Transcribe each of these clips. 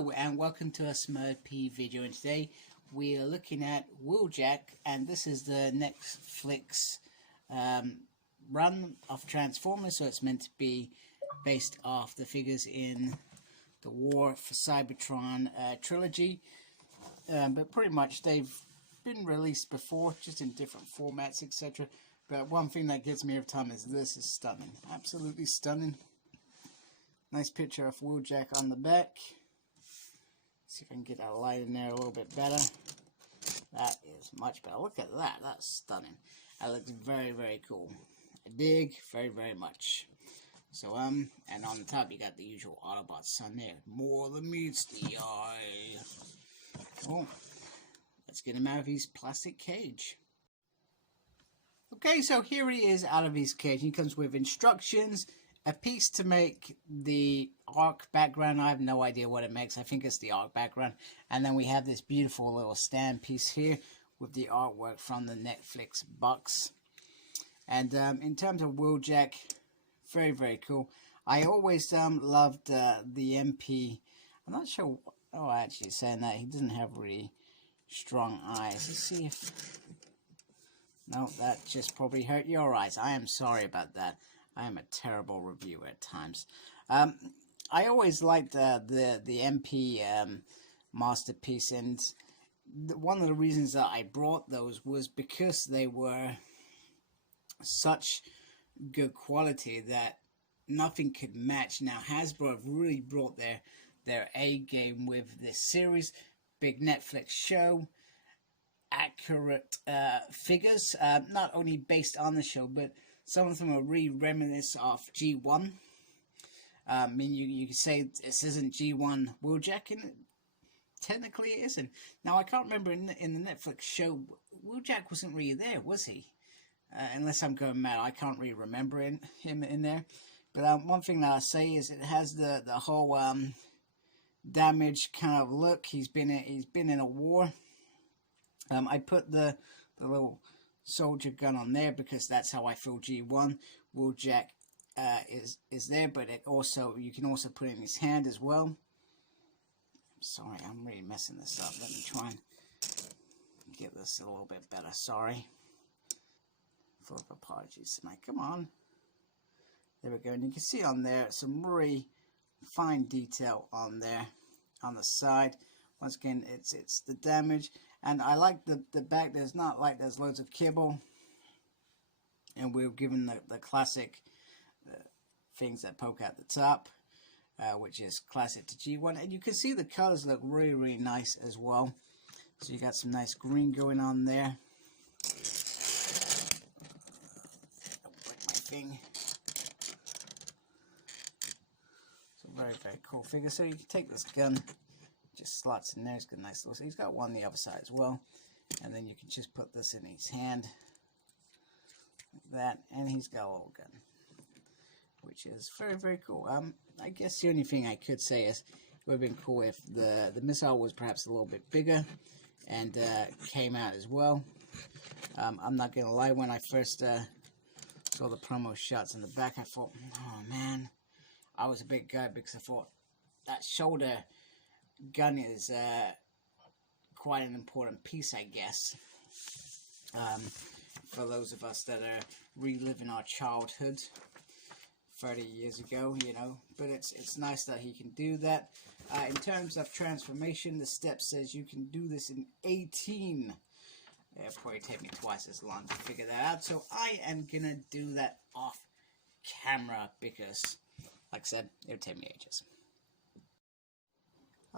Hello and welcome to a Smurp video, and today we're looking at Wheeljack, and this is the Netflix run of Transformers, so it's meant to be based off the figures in the War for Cybertron trilogy, but pretty much they've been released before, just in different formats, etc. But one thing that gets me every time is this is stunning, absolutely stunning. Nice picture of Wheeljack on the back. See if I can get that light in there a little bit better. That is much better. Look at that. That's stunning. That looks very, very cool. I dig very much. So, and on the top you got the usual Autobots on there. More than meets the eye. Cool. Let's get him out of his plastic cage. Okay, so here he is out of his cage. He comes with instructions, a piece to make the arc background. I have no idea what it makes. I think it's the arc background. And then we have this beautiful little stand piece here with the artwork from the Netflix box. And in terms of Wheeljack, very cool. I always loved the MP. I'm not sure. Oh, actually saying that he doesn't have really strong eyes. Let's see if... No, that just probably hurt your eyes. I am sorry about that. I am a terrible reviewer at times. I always liked the MP masterpiece, and one of the reasons that I brought those was because they were such good quality that nothing could match. Now Hasbro have really brought their A game with this series. Big Netflix show, accurate figures, not only based on the show, but some of them are really reminiscent of G1. I mean, you could say this isn't G1 Wheeljack, and technically it isn't. Now, I can't remember in the Netflix show, Wheeljack wasn't really there, was he? Unless I'm going mad, I can't really remember him in there. But one thing that I say is it has the whole damaged kind of look. He's been in a war. I put the little soldier gun on there because that's how I feel G1 Wheeljack is there, but it also, you can also put it in his hand as well. I'm sorry, I'm really messing this up. Let me try and get this a little bit better. Sorry. Full of apologies tonight. Come on. There we go. And you can see on there some really fine detail on there on the side. Once again, it's the damage. And I like the back. There's not like there's loads of kibble. And we're given the classic things that poke out the top, which is classic to G1. And you can see the colors look really nice as well. So you got some nice green going on there. Don't break my thing. So very cool figure. So you can take this gun. Just slots in there. It's got a nice little. He's got one on the other side as well, and then you can just put this in his hand like that, and he's got a little gun, which is very cool. I guess the only thing I could say is it would have been cool if the missile was perhaps a little bit bigger and came out as well. I'm not gonna lie, when I first saw the promo shots in the back, I thought, oh man, I was a big guy because I thought that shoulder gun is quite an important piece, I guess, for those of us that are reliving our childhood 30 years ago, you know. But it's nice that he can do that. In terms of transformation, the step says you can do this in 18. It'll probably take me twice as long to figure that out, so I am gonna do that off camera because, like I said, it'll take me ages.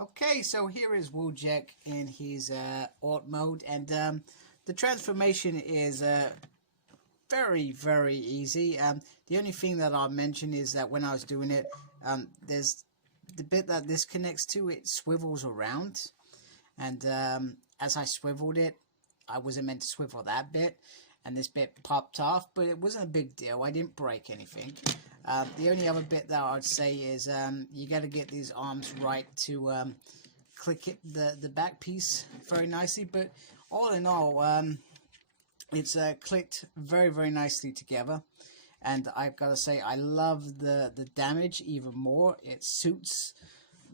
Okay, so here is Wheeljack in his Art mode, and the transformation is very easy. The only thing that I'll mention is that when I was doing it, there's the bit that this connects to, it swivels around, and as I swiveled it, I wasn't meant to swivel that bit, and this bit popped off, but it wasn't a big deal. I didn't break anything. The only other bit that I'd say is you got to get these arms right to click it, the back piece very nicely. But all in all, it's clicked very nicely together. And I've got to say, I love the damage even more. It suits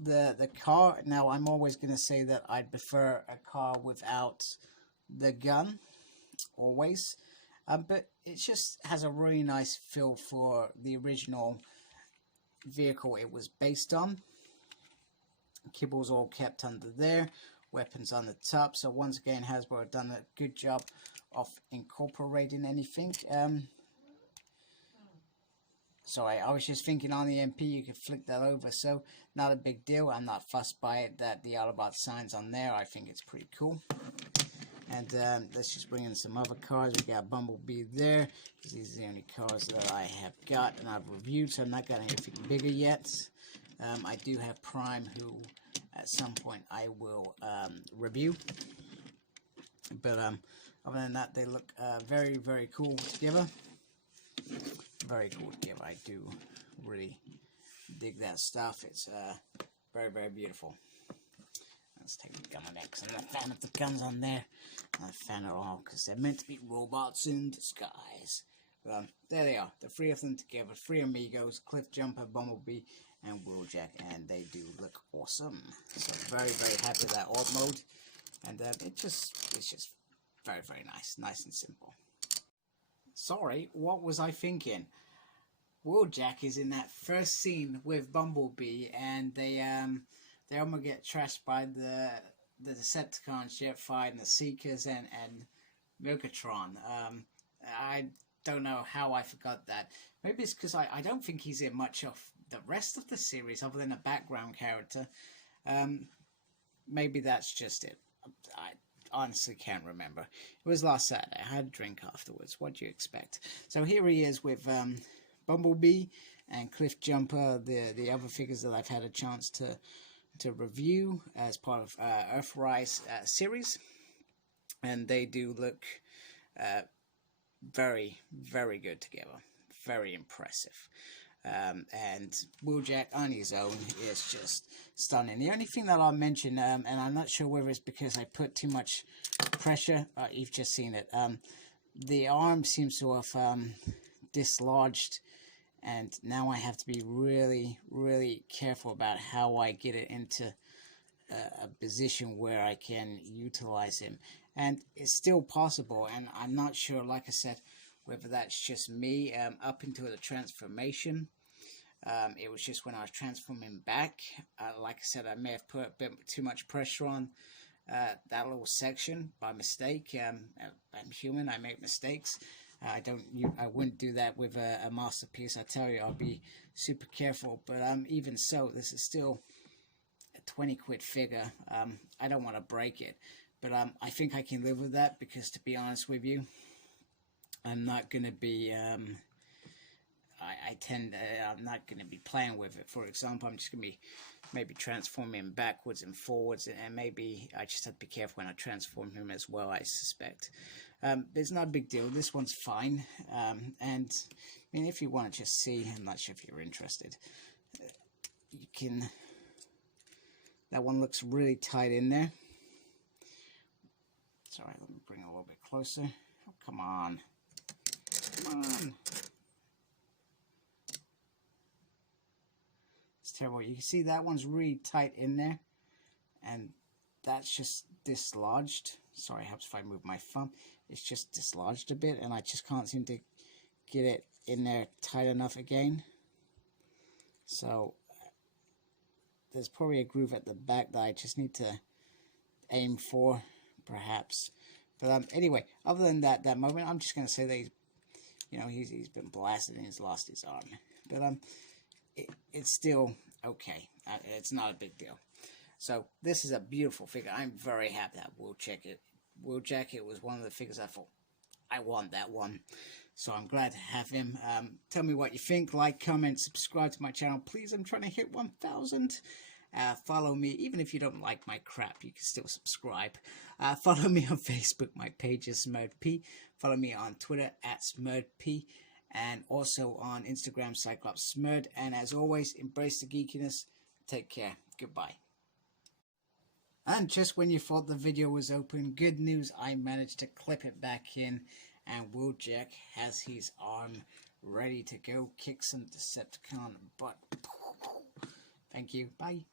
the car. Now, I'm always going to say that I'd prefer a car without the gun, always. But it just has a really nice feel for the original vehicle it was based on. Kibbles all kept under there, weapons on the top. So once again, Hasbro have done a good job of incorporating anything. Sorry, I was just thinking on the MP you could flick that over, so not a big deal. I'm not fussed by it that the Autobot sign's on there. I think it's pretty cool. And let's just bring in some other cars. We got Bumblebee there, because these are the only cars that I have got and I've reviewed, so I'm not got anything bigger yet. I do have Prime, who at some point I will review. But other than that, they look very, very cool together. Very cool together. I do really dig that stuff. It's very, very beautiful. Let's take the gun on there, because I'm not a fan of the guns on there. I'm not a fan at all, because they're meant to be robots in disguise. But there they are, the three of them together, three amigos, Cliffjumper, Bumblebee, and Wheeljack, and they do look awesome. So very, very happy with that alt mode, and it's just very, very nice and simple. Sorry, what was I thinking? Wheeljack is in that first scene with Bumblebee, and they almost get trashed by the Decepticons, Jetfire, and the Seekers, and Megatron. I don't know how I forgot that. Maybe it's because I don't think he's in much of the rest of the series, other than a background character. Maybe that's just it. I honestly can't remember. It was last Saturday. I had a drink afterwards. What do you expect? So here he is with Bumblebee and Cliffjumper, the other figures that I've had a chance to review as part of Earthrise series, and they do look very, very good together. Very impressive. And Wheeljack on his own is just stunning. The only thing that I'll mention, and I'm not sure whether it's because I put too much pressure, you've just seen it, the arm seems to have dislodged, and now I have to be really, really careful about how I get it into a position where I can utilize him. And it's still possible, and I'm not sure, like I said, whether that's just me. Up into the transformation, it was just when I was transforming back, like I said, I may have put a bit too much pressure on that little section by mistake. I'm human, I make mistakes. I wouldn't do that with a masterpiece. I tell you, I'll be super careful. But even so, this is still a 20 quid figure. I don't want to break it, but I think I can live with that, because to be honest with you, I'm not going to be, I'm not going to be playing with it. For example, I'm just going to be maybe transforming backwards and forwards, and maybe I just have to be careful when I transform him as well, I suspect. It's not a big deal. This one's fine. And I mean, if you want to just see, I'm not sure if you're interested, you can, that one looks really tight in there. Sorry, let me bring it a little bit closer. Oh, come on. Come on. It's terrible. You can see that one's really tight in there, and that's just dislodged. Sorry, helps if I move my thumb. It's just dislodged a bit, and I just can't seem to get it in there tight enough again. So there's probably a groove at the back that I just need to aim for, perhaps. But anyway, other than that moment, I'm just going to say that he's been blasted and he's lost his arm. But it's still okay. It's not a big deal. So this is a beautiful figure. I'm very happy that Wheeljack. It was one of the figures I thought, I want that one. So I'm glad to have him. Tell me what you think. Like, comment, subscribe to my channel. Please, I'm trying to hit 1,000. Follow me. Even if you don't like my crap, you can still subscribe. Follow me on Facebook. My page is SmurredP. Follow me on Twitter at SmurredP. And also on Instagram, Cyclops Smurred. And as always, embrace the geekiness. Take care. Goodbye. And just when you thought the video was open, good news, I managed to clip it back in, and Wheeljack has his arm ready to go kick some Decepticon butt. Thank you. Bye.